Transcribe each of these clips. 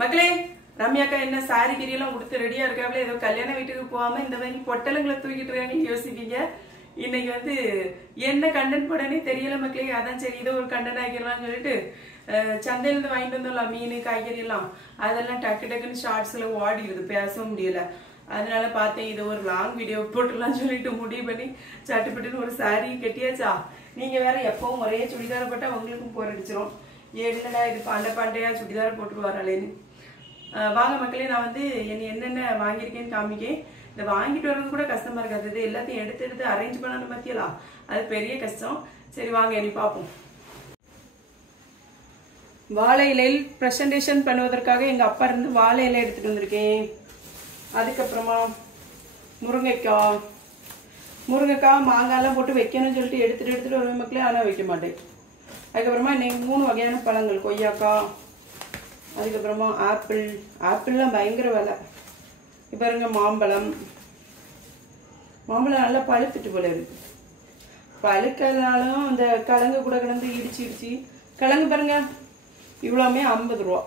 மக்களே ரம்யாக்கா என்ன சாரி கிரியெல்லாம் கொடுத்து ரெடியா இருக்காங்களே ஏதோ கல்யாண வீட்டுக்கு போகாம இந்த மாதிரி பொட்டலங்களை தூக்கிட்டு இருக்காங்கன்னு யோசிப்பீங்க. இன்னைக்கு வந்து என்ன கண்டென்ட் போடனே தெரியல மக்களே. அதான் சரி இதோ ஒரு கண்டென்ட் ஆகிடலாம்னு சொல்லிட்டு சந்தையில இருந்து வாங்கிட்டு வந்தோம்ல மீன் காய்கறி எல்லாம் அதெல்லாம் டக்கு டக்குன்னு ஷார்ட்ஸ்ல ஓடிடுது, பேச முடியல. அதனால பார்த்தேன் இதை ஒரு லாங் வீடியோ போட்டுடலாம்னு சொல்லிட்டு முடிவு பண்ணி சட்டுப்பட்டுன்னு ஒரு சாரி கட்டியாச்சா. நீங்க வேற எப்பவும் ஒரே சுடிதார போட்டா உங்களுக்கும் போர் அடிச்சிடும். என்னடா இது பாண்டையா சுடிதார் போட்டு வராளேன்னு. வாங்க மக்களே, நான் வந்து என்னென்ன வாங்கியிருக்கேன்னு காமிக்கேன். இந்த வாங்கிட்டு வர்றது கூட கஷ்டமா இருக்காது, இது எல்லாத்தையும் எடுத்து அரேஞ்ச் பண்ணணும் பத்தியலாம், அது பெரிய கஷ்டம். சரி வாங்க இனி பார்ப்போம். வாழை இலையில் பிரசன்டேஷன் பண்ணுவதற்காக எங்க அப்பா இருந்து வாழை இலை எடுத்துட்டு வந்திருக்கேன். அதுக்கப்புறமா முருங்கைக்காய் மாங்காய்லாம் போட்டு வைக்கணும்னு சொல்லிட்டு எடுத்துட்டு வருவேன் மக்களே, ஆனால் வைக்க மாட்டேன். அதுக்கப்புறமா இன்னைக்கு 3 வகையான பழங்கள், கொய்யாக்காய், அதுக்கப்புறமா ஆப்பிள்லாம் பயங்கர விலை. இப்போ இருங்க மாம்பழம் நல்லா பழுத்துட்டு போல இருக்கு. பழுக்கிறதுனாலும் இந்த கிழங்கு கூட கிடந்து இடிச்சு கிழங்கு பாருங்க இவ்வளோமே 50 ரூபா.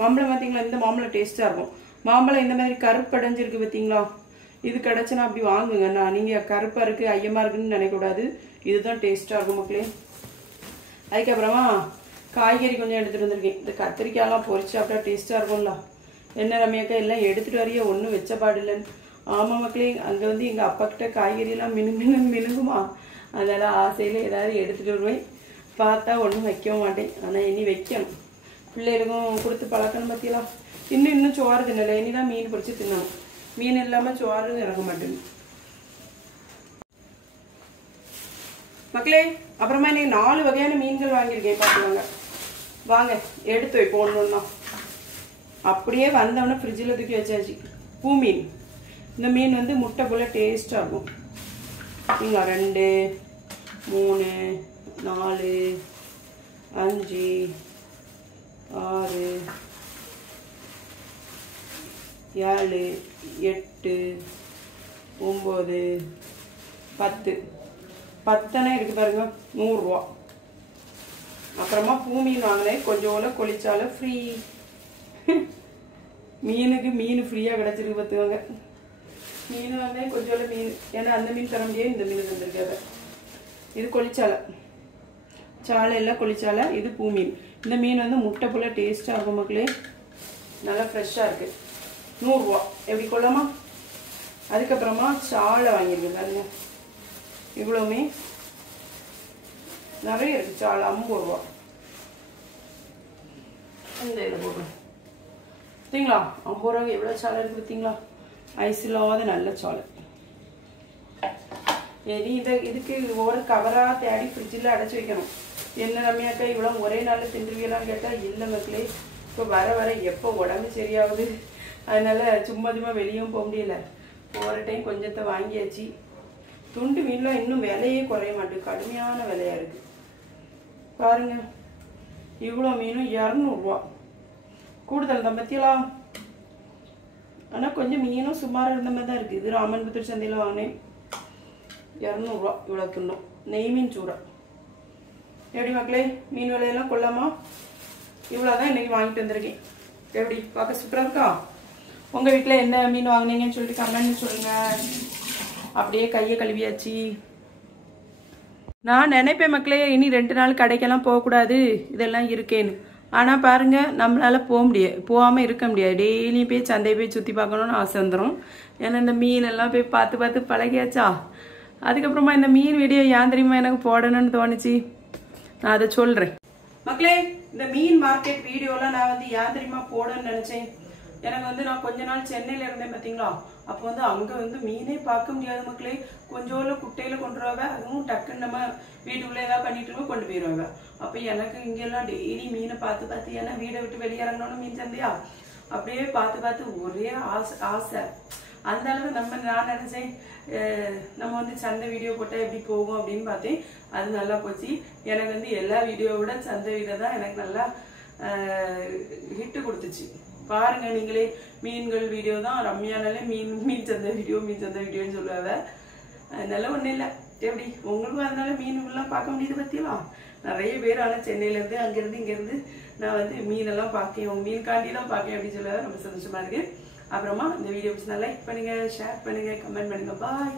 மாம்பழம் பார்த்தீங்களா, இந்த மாம்பழம் டேஸ்ட்டாக இருக்கும். மாம்பழம் இந்த மாதிரி கருப்படைஞ்சிருக்கு பார்த்தீங்களா, இது கிடச்சுன்னா அப்படி வாங்குங்க. நீங்கள் கருப்பாக இருக்குது ஐயமாக இருக்குன்னு நினைக்கக்கூடாது, இதுதான் டேஸ்ட்டாக இருக்கும் மக்களே. அதுக்கப்புறமா காய்கறி கொஞ்சம் எடுத்துகிட்டு வந்திருக்கேன். இந்த கத்திரிக்காயெல்லாம் பொரிச்சு அப்படியே டேஸ்ட்டாக இருக்கும்ல. என்ன ரம்யாக்கா எல்லாம் எடுத்துகிட்டு வரைய ஒன்றும் வச்ச பாடில்லைன்னு. ஆமாம் மக்களே, அங்கே வந்து எங்கள் அப்பா கிட்ட காய்கறியெல்லாம் மினுங்குமா, அதெல்லாம் ஆசையில் ஏதாவது எடுத்துகிட்டு வருவேன். பார்த்தா ஒன்றும் வைக்கவும் மாட்டேன், ஆனால் இனி வைக்கணும். பிள்ளைகளுக்கும் கொடுத்து பழக்கணும் பற்றியெல்லாம். இன்னும் சோறு தின்னலை, இனிதான் மீன் பொரிச்சு தின்னணும். மீன் இல்லாமல் சோறு இறங்க மாட்டேங்க மக்களே. அப்புறமா இன்னைக்கு 4 வகையான மீன்கள் வாங்கியிருக்கேன், பார்த்துவாங்க. வாங்க எடுத்து வைப்போம் ஒன்று. அப்படியே வந்தவொடனே ஃப்ரிட்ஜில் தூக்கி வச்சாச்சு. பூ மீன், இந்த மீன் வந்து முட்டை போல் டேஸ்ட்டாக இருக்கும். சரிங்களா, 2 3 4 5 6 7 8 9 10 இருக்கு பாருங்க, 100 ரூபா. அப்புறமா பூ மீன் வாங்கினேன், கொஞ்சோல கொளிச்சாலும் ஃப்ரீ. மீன் ஃப்ரீயாக கிடச்சிருக்கு பார்த்துக்கோங்க. மீன் வாங்கினேன் கொஞ்சோல மீன், ஏன்னா அந்த மீன் தர முடியாது, இந்த மீன் தந்துருக்காது. இது கொளிச்சாலை, எல்லாம் கொளிச்சாலை. இது பூ மீன். இந்த மீன் வந்து முட்டை போல டேஸ்ட்டாக இருக்கும் மக்களே, நல்லா ஃப்ரெஷ்ஷாக இருக்குது. 100 ரூபா எப்படி கொள்ளாமா. அதுக்கப்புறமா சாலை வாங்கியிருக்கேன் பாருங்க, இவ்வளோமே நிறைய இருக்கு. சாலை 50 ரூபா. இந்த இதில் போடுறோம் பார்த்தீங்களா, 50 ரூபாய்க்கு எவ்வளோ சாலை இருக்குது பார்த்தீங்களா. ஐஸ் இல்லாத நல்ல சாலை. இனி இதுக்கு ஒவ்வொரு கவராக தேடி ஃப்ரிட்ஜில் அடைச்சி வைக்கணும். என்ன ரம்யாக்கா இவ்வளோ ஒரே நாளில் தின்றுவீங்களான்னு கேட்டால் இல்லை மக்களே, இப்போ வர எப்போ உடம்பு சரியாகுது, அதனால சும்மா வெளியும் போக முடியல. ஒவ்வொரு டைம் கொஞ்சத்தை வாங்கியாச்சு. துண்டு மீன்லாம் இன்னும் விலையே குறைய மாட்டேங்குது, கடுமையான விலையாக இருக்குது பாருங்க. இவ்வளோ மீனும் 200 ரூபா கூடுதல் தான் பற்றியலாம். ஆனால் கொஞ்சம் மீனும் சுமாராக இருந்த மாதிரி தான் இருக்குது. இது ராமன்புத்தூர் சந்தையில் வாங்கினேன், 200 ரூபா இவ்வளோ துண்ணும். நெய் மீன் சூடா எப்படி மக்களே, மீன் விலையெல்லாம் கொள்ளாமா. இவ்வளோ தான் இன்றைக்கி வாங்கிட்டு வந்திருக்கேன். எப்படி பார்க்க சூப்பராக இருக்கா. உங்கள் வீட்டில் என்ன மீன் வாங்கினீங்கன்னு சொல்லிட்டு கமெண்ட் சொல்லுங்கள். அப்படியே கையை கழுவியாச்சு. நான் நினைப்பேன் மக்களே, இனி 2 நாள் கடைக்கெல்லாம் போகக்கூடாது இதெல்லாம் இருக்கேன்னு. ஆனால் பாருங்கள், நம்மளால் போகாமல் இருக்க முடியாது. டெய்லியும் போய் சந்தையை போய் சுற்றி பார்க்கணுன்னு ஆசை வந்துடும். ஏன்னா இந்த மீனெல்லாம் போய் பார்த்து பழகியாச்சா. அதுக்கப்புறமா இந்த மீன் வீடியோ ஏன் தெரியுமா எனக்கு போடணும்னு தோணுச்சு, நான் அதை சொல்கிறேன் மக்களே. இந்த மீன் மார்க்கெட் வீடியோலாம் நான் வந்து ஏன் தெரியுமா போடணும்னு நினச்சேன். எனக்கு வந்து நான் கொஞ்ச நாள் சென்னையில் இருந்தேன் பார்த்தீங்களா, அப்போ வந்து அங்கே வந்து மீனே பார்க்க முடியாது மக்களே. கொஞ்சோல குட்டையில் கொண்டு வருவாங்க, அதுவும் டக்குன்னு நம்ம வீட்டுக்குள்ளே ஏதாவது பண்ணிட்டு கொண்டு போயிடுவாங்க. அப்போ எனக்கு இங்கெல்லாம் டெய்லி மீனை பார்த்து ஏன்னா வீடை விட்டு வெளியிறங்கணும்னு மீன் சந்தையா, அப்படியே பார்த்து ஒரே ஆசை. அந்த அளவு நான் நினச்சேன் நம்ம வந்து சந்தை வீடியோ போட்டால் எப்படி போகும் அப்படின்னு பார்த்தேன். அது நல்லா போச்சு. எனக்கு வந்து எல்லா வீடியோவோட சந்தை வீடியோ தான் எனக்கு நல்லா ஹிட்டு கொடுத்துச்சு. பாருங்க நீங்களே, மீன்கள் வீடியோ தான் ரம்யானாலே மீன் சந்தை வீடியோன்னு சொல்லுவாங்க. அதனால ஒன்றும் இல்லை. எப்படி உங்களுக்கும் அதனால மீன்கள்லாம் பார்க்க முடியுது பற்றியலாம். நிறைய பேர் ஆனால் சென்னையிலேருந்து அங்கேருந்து இங்கேருந்து நான் வந்து மீனெல்லாம் பார்க்கேன், உங்கள் மீன் காண்டிலாம் பார்க்கேன் அப்படின்னு சொல்ல ரொம்ப சந்தோஷமாக இருக்குது. அப்புறமா இந்த வீடியோ பிடிச்சா லைக் பண்ணுங்கள், ஷேர் பண்ணுங்கள், கமெண்ட் பண்ணுங்கள். பாய்.